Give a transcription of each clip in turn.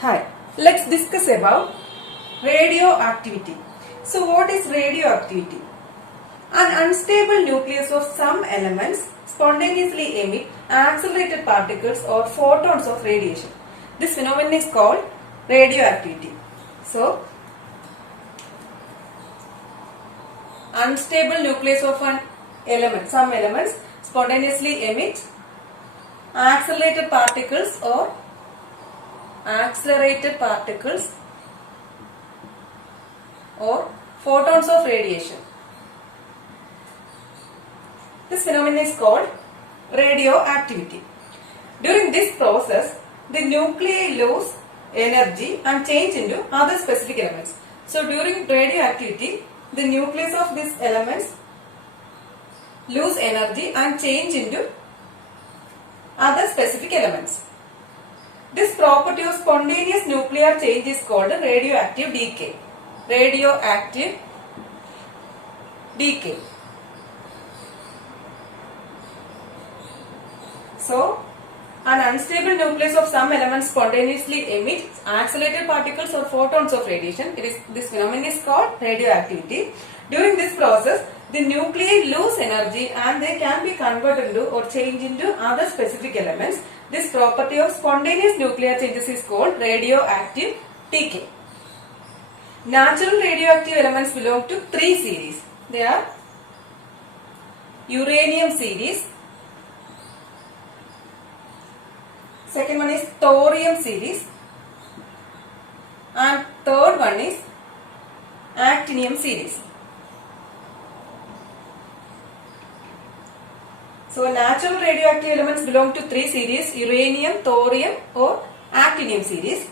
Hi, let's discuss about radioactivity. So what is radioactivity? An unstable nucleus of some elements spontaneously emit accelerated particles or photons of radiation. This phenomenon is called radioactivity. So, unstable nucleus of an element, some elements spontaneously emit accelerated particles or photons of radiation. This phenomenon is called radioactivity. During this process, the nuclei lose energy and change into other specific elements. So during radioactivity, the nucleus of these elements lose energy and change into other specific elements. This property of spontaneous nuclear change is called radioactive decay. Radioactive decay. So, an unstable nucleus of some elements spontaneously emits accelerated particles or photons of radiation. This phenomenon is called radioactivity. During this process, the nuclei lose energy and they can be converted into or changed into other specific elements. This property of spontaneous nuclear changes is called radioactive decay. Natural radioactive elements belong to three series. They are Uranium series, second one is Thorium series, and third one is Actinium series. So natural radioactive elements belong to three series: uranium, thorium or actinium series.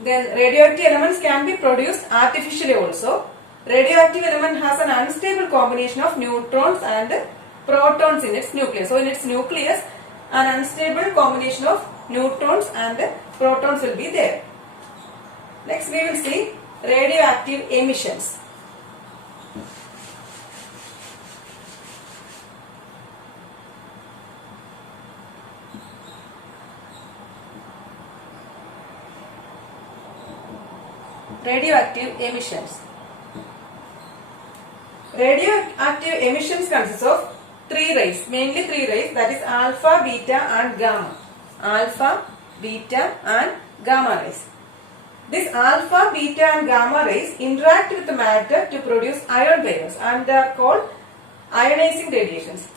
Then radioactive elements can be produced artificially also. Radioactive element has an unstable combination of neutrons and protons in its nucleus. So in its nucleus, an unstable combination of neutrons and protons will be there. Next we will see radioactive emissions. Radioactive emissions. Radioactive emissions consists of three rays, mainly three rays, that is alpha, beta and gamma. Alpha, beta and gamma rays. This alpha, beta and gamma rays interact with the matter to produce ion pairs and they are called ionizing radiations.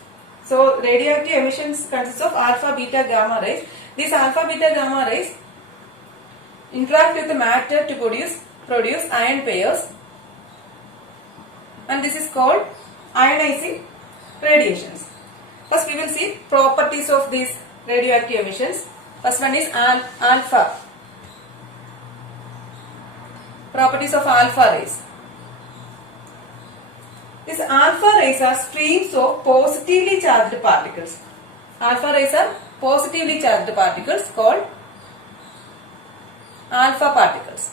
So radioactive emissions consists of alpha, beta, gamma rays. These alpha, beta, gamma rays interact with the matter to produce ion pairs and this is called ionizing radiations. First we will see properties of these radioactive emissions. First one is alpha. Properties of alpha rays. These alpha rays are streams of positively charged particles. Alpha rays are positively charged particles called alpha particles.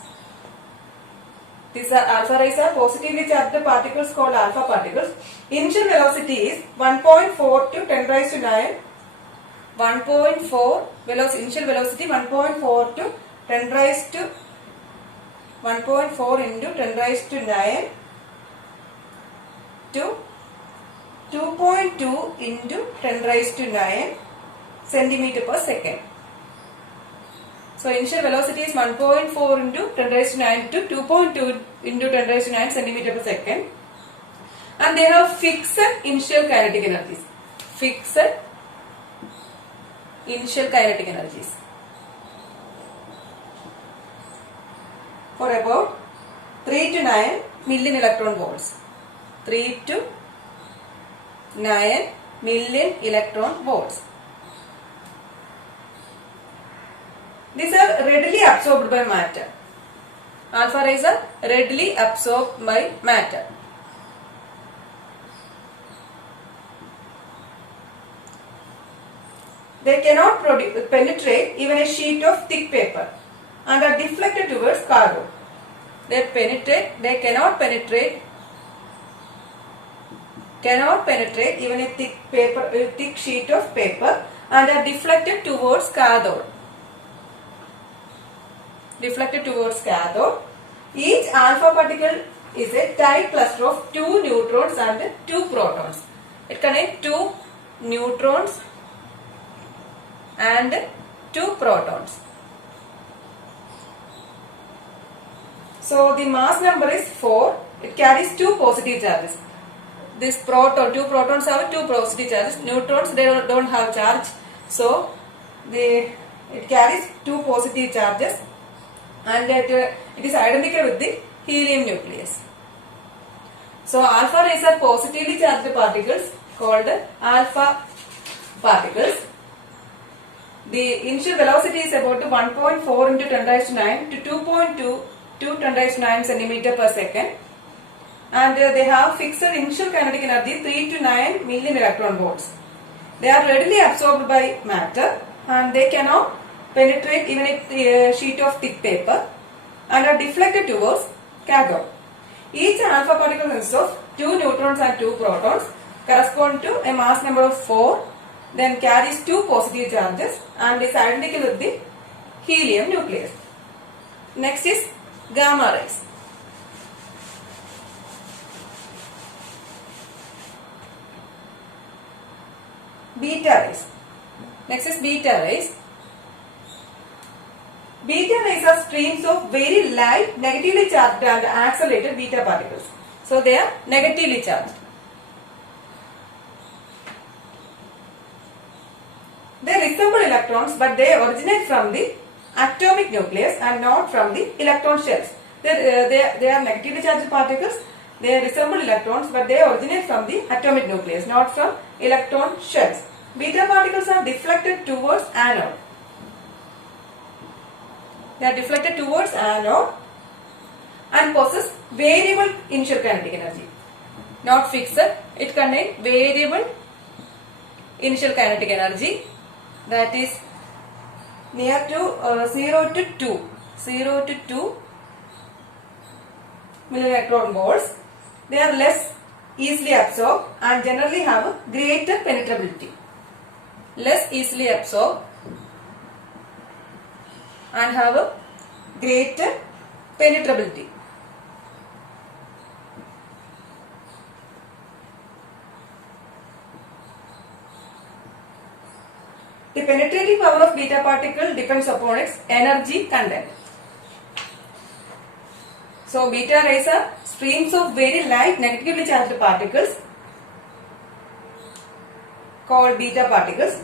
These are alpha rays are positively charged particles called alpha particles. Initial velocity is 1.4 to 10 raised to 9. 1.4 initial velocity 1.4 to 10 raised to 1.4 into 10 raised to 9 to 2.2 into 10 raised to 9 centimeter per second. So initial velocity is 1.4 into 10 raised to 9 to 2.2 into 10 raised to 9 centimeter per second. And they have fixed initial kinetic energies. Fixed initial kinetic energies. For about 3 to 9 million electron volts. 3 to 9 million electron volts. These are readily absorbed by matter. Alpha rays are readily absorbed by matter. They cannot penetrate even a sheet of thick paper and are deflected towards cathode. They cannot penetrate even a thick sheet of paper and are deflected towards cathode. deflected towards cathode. Each alpha particle is a tight cluster of 2 neutrons and 2 protons. It contains 2 neutrons and 2 protons. So the mass number is 4. It carries 2 positive charges. This proton, 2 protons have 2 positive charges. Neutrons, they don't have charge. So it carries 2 positive charges, and it is identical with the helium nucleus. So alpha rays are positively charged particles called alpha particles. The initial velocity is about 1.4 into 10 raised to 9 to 2.2 to 10 raised to 9 centimeter per second, and they have fixed initial kinetic energy 3 to 9 million electron volts. They are readily absorbed by matter, and they cannot penetrate even a sheet of thick paper, and are deflected towards cathode. Each alpha particle consists of 2 neutrons and 2 protons, correspond to a mass number of 4, then carries 2 positive charges and is identical with the helium nucleus. Next is gamma rays. Beta rays. Next is beta rays. Beta rays are streams of very light, negatively charged and accelerated beta particles. So they are negatively charged. They resemble electrons, but they originate from the atomic nucleus and not from the electron shells. They are negatively charged particles. They resemble electrons, but they originate from the atomic nucleus, not from electron shells. Beta particles are deflected towards anode. They are deflected towards anode and possess variable initial kinetic energy. Not fixed, it contains variable initial kinetic energy, that is near to 0 to 2 million electron volts. They are less easily absorbed and generally have a greater penetrability. Less easily absorbed and have a greater penetrability. The penetrating power of beta particle depends upon its energy content. So beta rays are streams of very light, negatively charged particles called beta particles.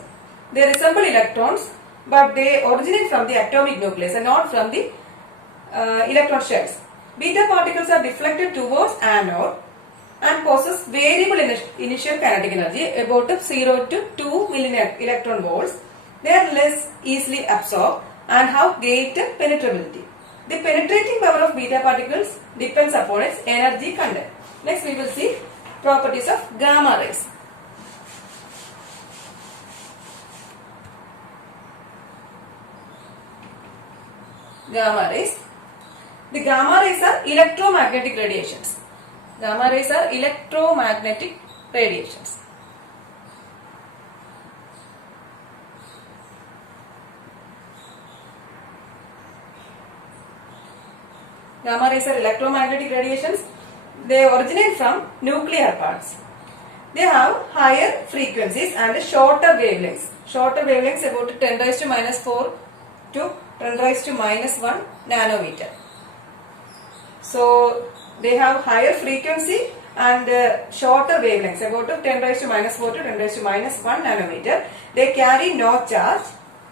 They resemble electrons, but they originate from the atomic nucleus and not from the electron shells. Beta particles are deflected towards anode and possess variable initial kinetic energy about 0 to 2 million electron volts. They are less easily absorbed and have greater penetrability. The penetrating power of beta particles depends upon its energy content. Next we will see properties of gamma rays. Gamma rays. The gamma rays are electromagnetic radiations. Gamma rays are electromagnetic radiations. Gamma rays are electromagnetic radiations. They originate from nuclear parts. They have higher frequencies and shorter wavelengths. Shorter wavelengths about 10 raised to minus 4 to 10 raised to minus 1 nanometer. So they have higher frequency and shorter wavelengths about 10 raised to minus 4 to 10 raised to minus 1 nanometer. They carry no charge.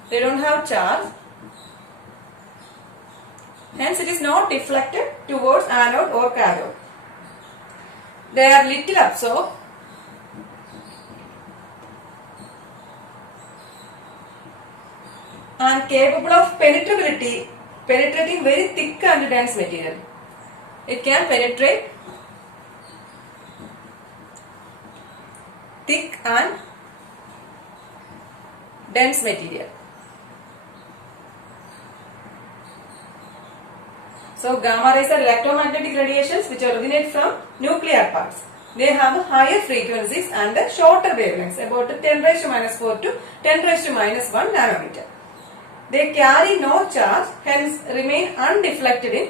They don't have charge. Hence it is not deflected towards anode or cathode. They are little absorbed and capable of penetrability, penetrating very thick and dense material. It can penetrate thick and dense material. So gamma rays are electromagnetic radiations which originate from nuclear parts. They have higher frequencies and shorter wavelengths about 10 raised to minus 4 to 10 raised to minus 1 nanometer. They carry no charge, hence remain undeflected in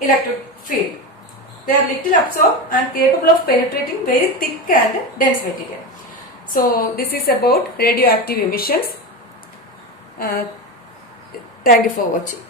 electric field. They are little absorbed and capable of penetrating very thick and dense material. So this is about radioactive emissions. Thank you for watching.